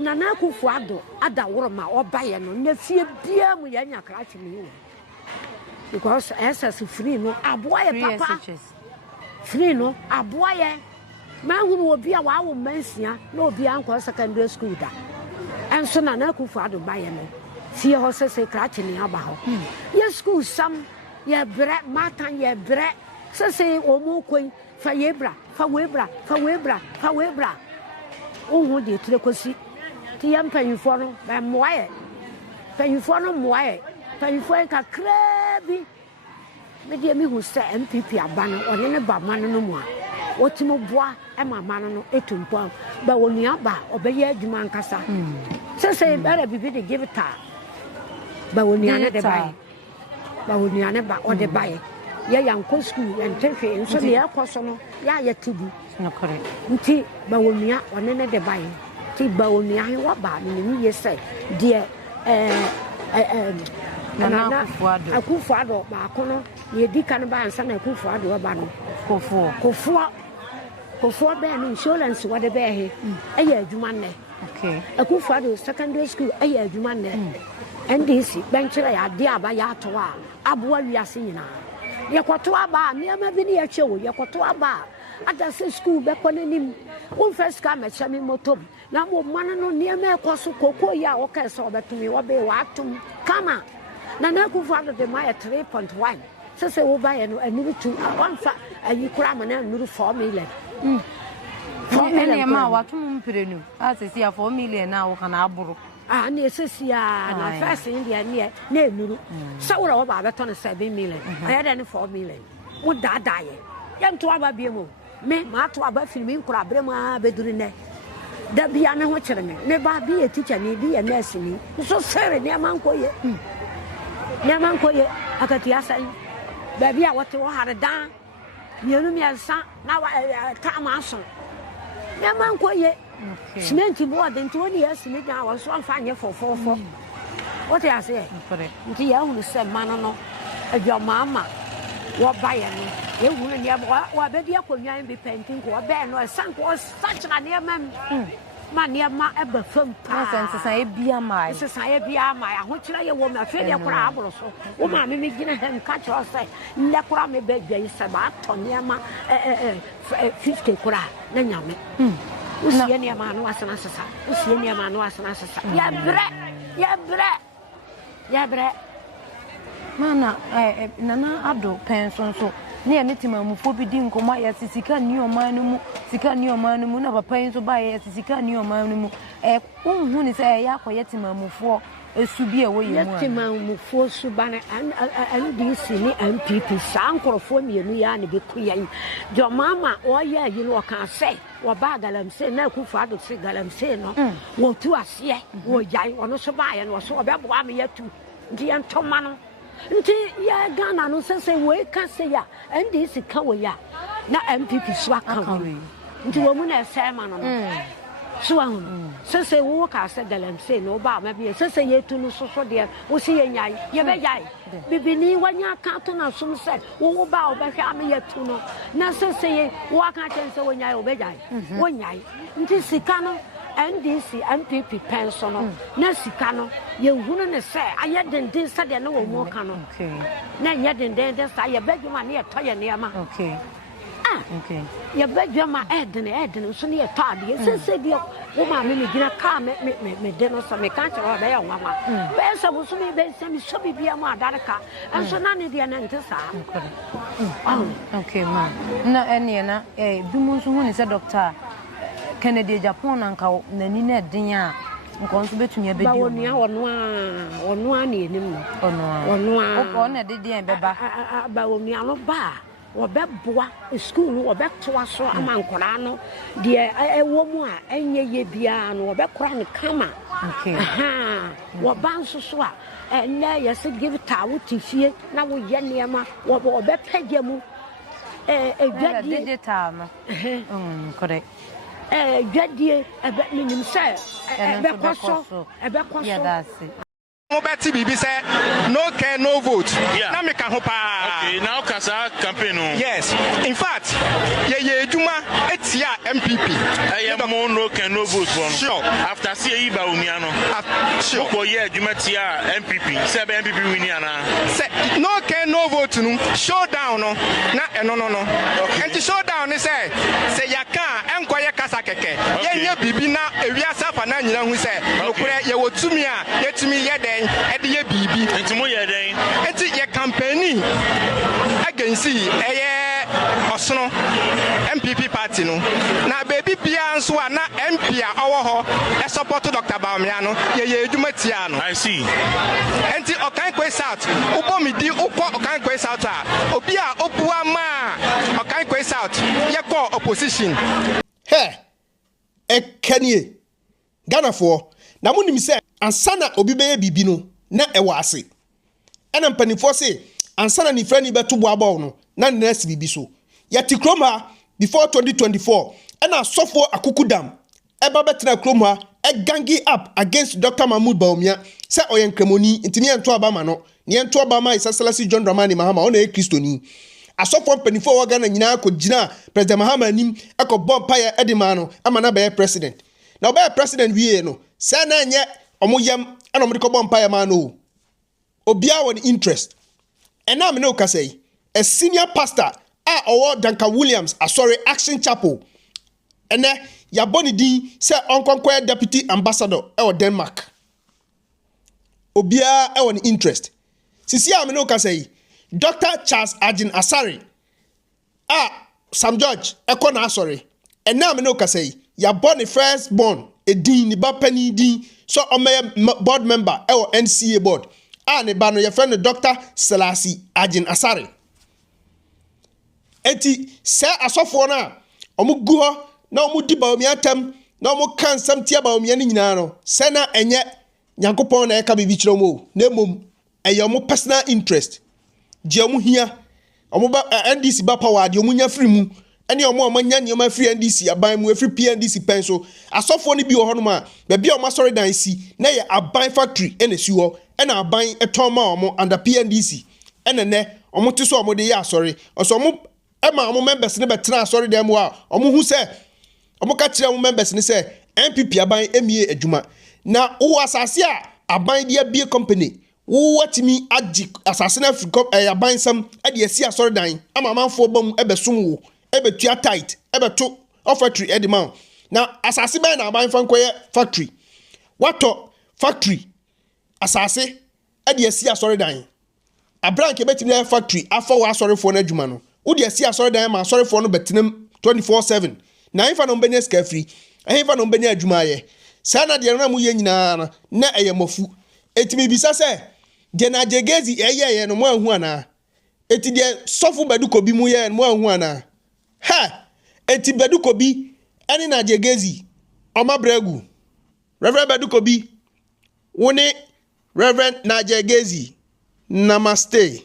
Nana Akufo Addo ada woroma obaye no na fie bia mu ya nya krache ni because SS free no aboye papa free no aboye ma hunu obi a wa wo mansia na obi anko secondary school da enso Nana Akufo Addo baye no fie ho sese krache ni aba ho ye school sam ye bre matan ye bre sese omo kwen fa yebra fa webra fa webra fa webra ohu de tire kosi ti yam panyufo no ba moaye panyufo no moaye panyufo ka krabi me de mi hu se MPP aba no one ne ba man no mu a otimo boa e mama no etumpo ba wonu aba obeye adwuma nkasa sese bere bibi de give ta ba wonu ane de bai ba wonu ane ba o de bai ye yanko school entefe nso ne yakoso no ya yetibu no correct nti ba wonu a one ne de bai ti ba wonu a wa ba ni ye say de Nana Akufo Addo ba kono ye di kan ba ansa na Akufo Addo ba no kofo be no insurance wa de be he eye adwuma nne okay Akufo Addo secondary school eye adwuma nne NDC benchira ya de aba ya to a aboa wiase nyina ye kwoto aba niam bi ne ye hwewo ye kwoto aba ada se school be konanim won first ka me chame motom na mo man no niam e kwaso koko ya wo ka se obetumi wo be wa atum kama Nana Akufo Addo de my 3.1 se wo ba ye no ani tu wanfa ayi kura ma na nuru 4 million 4 million ma watum mpirenu asesi ya 4 million na wo kana aburu na esesi ya na first India ne na enuru se wo wo ba beto no 7 million aye de ne 4 million wo dada ye ye nto aba bie mo me ma to aba filmi nkura abrem a beduru ne da bia ne ho kire me ne ba bi e teacher ne bi e nurse ni so sere ne mankoye akati asan ba bia wote wo hare dan mienu miensa na wa ta ma so ne mankoye cement board nti woni yesi ne dan wo so amfa anye fofofo wote ase nti ya hunu se mano no adwamama wo baye no ye hunu ne wa be dia konwan bi painting ko be no sanko sachra ne mam ma ne ma eba fam pa sense e bia mai aho kira ye wo ma fe de kora aboro so wo ma me gina hem ka kira se le kora me be gwa se ba to ne ma 50 kora na nyame usie ne ma no asana sesa ya bre mana Nana Addo pension so ne enitima mufo bi di nkoma ya sisika ni oman no mu na papa yin so ba ya sisika ni oman no mu unhu ni say ya koye timamufo esu bi e wo ye mu timamufo su ba na NDC ni MPP sankrofo mienu ya ne be kuyan jo mama o ya yi no kan say wo ba galamse na Akufo Addo se galamse no wo tu ase wo yai ono so ba ya no so obebo am ya tu ndi entoma no nti ya Ghana no sese we ka se ya NDC ka we ya na MPP so aka we nti wo mu na esema no so ahun sese wo ka se galamse no ba ma bi sese ye tu no so de wo se ye nyai ye be yai bibini wanya ka to na sum se wo ba o be hwa me ye tu no na sese ye wo aka chen se wo nyai o be yai wo nyai nti sika no NDC MPP pension na sika no ye hunu ne se aye denden se de no wo mo ka no na ye denden de sa ye badwuma ne ye toye ne ma ye badwuma edene so ne ye to ade se bi wo ma me gina ka me de no so me ka che wo be ye nwa be se bu so me be se mi so bibia mu adare ka enso na ne de na ntesa okay ma na ene na bi mu so hunu se doctor Kennedy Japan anka nani na den a nko nso betumi abedi ba ono a na enim no ono a o na de den beba ba onua no ba wo beboa school no wo betoa so ama nkora no de ewo mu a enye ye bia no wo bekora ne kama wo ban so so a na yesi give ta wo tifie na wo ye niema wo bepagya mu digital no correct dwadie ebe minim se ebe koso Mobeti bibi say no care no vote. Na me kan ho pa. Okay, now kasa campaign no. Yes. In fact, ye eduma etia MPP. Mo no care no vote for no. Sure. After see Iba Unia no. Sure. Ko ye eduma tia MPP. Say MPP win ana. Say no care no vote no. Showdown no. Na no. And the showdown is say yaka enkoye kasa keke. Ye nye bibi na ewiasa fa na nyina hu say nokure ye wotumi a yetumi ye den e de ye bibi. Enti mo ye den. Enti ye campaigning against Osono MPP party no. Na baby bia nso a na MP a owo ho e support Dr. Baumia no ye eduma tia no. I see. Enti Okankwe South ubo midi ukọ Okankwe South a obi a opua ma Okankwe South ye ko opposition. Hey, Kanye Ghana for na munim se ansana obi beye bibi no na ewa ase. Ena mpanifo se ansana ni frani beto boaba no na nurse bibi so. Yati kroma before 2024 ena sofo akukudam eba betra kroma e gangi up against Dr. Mahmoud Baumia se oyen kremoni ntimi ento abama no ne ento abama isa Selasi John Dramani Mahama ona e kristoni asofo mpanifo wa Ghana nyina ko gina President Mahama nim eko bompire edima no ama na be president na be president wie no se na nye omoyam ana omde ko bompire ma no obia won interest ena me no kasei a senior pastor owo Duncan Williams sorry Action Chapel ene ya boni din se onkonkwe deputy ambassador Denmark obia won interest sisi am no kasei Dr. Charles Ajin Asari Sam George na sorry ena me no kasei ya boni first born edin ni ba pani din so board member NCA board ne ba no ye friend Dr. Selasi Ajin Asari eti se asofo na omugu ho na omudi Baumia tam na omukan sam tia Baumia ni nyina no se na enye Nyankopon na eka bibi kire mo na mom eye omu personal interest je omu hia omu ba NDC ba power de omu nya free mu ene omu omanya ne omu free NDC aban mu free PNDC penso asofo ni bi ho no ma be bia omu sorry dan si na ye aban factory ene si ho ena aban eton ma omu under PNDC ene ne omu ti so omu de ya sorry oso omu ema omu members ne betra sorry dem wa omu hu se omu ka kire omu members ne se MPP aban emie adwuma na wo asase a aban dia bie company wo watimi agi asase na aban sam ade asi sorry dan ama manfo bam ebesom wo ebetua tight ebeto factory edima na asase ban na aban fankoye factory wato factory asase ade asi sorry dan abran ke betimi na factory afa wa sorry for na adwuma no udi asi sorry dan ma sorry for no betenem 24/7 na ifa no benya ska free ifa no benya adwuma ye sana de na mu ye nyina na eyemofu etimi bisa se de na jegezi ye no mo ahu ana eti de sofu badukobi mu ye no mo ahu ana ha eti badukobi eni na jegezi omabregu Reverend badukobi woni Reverend na jegezi namaste.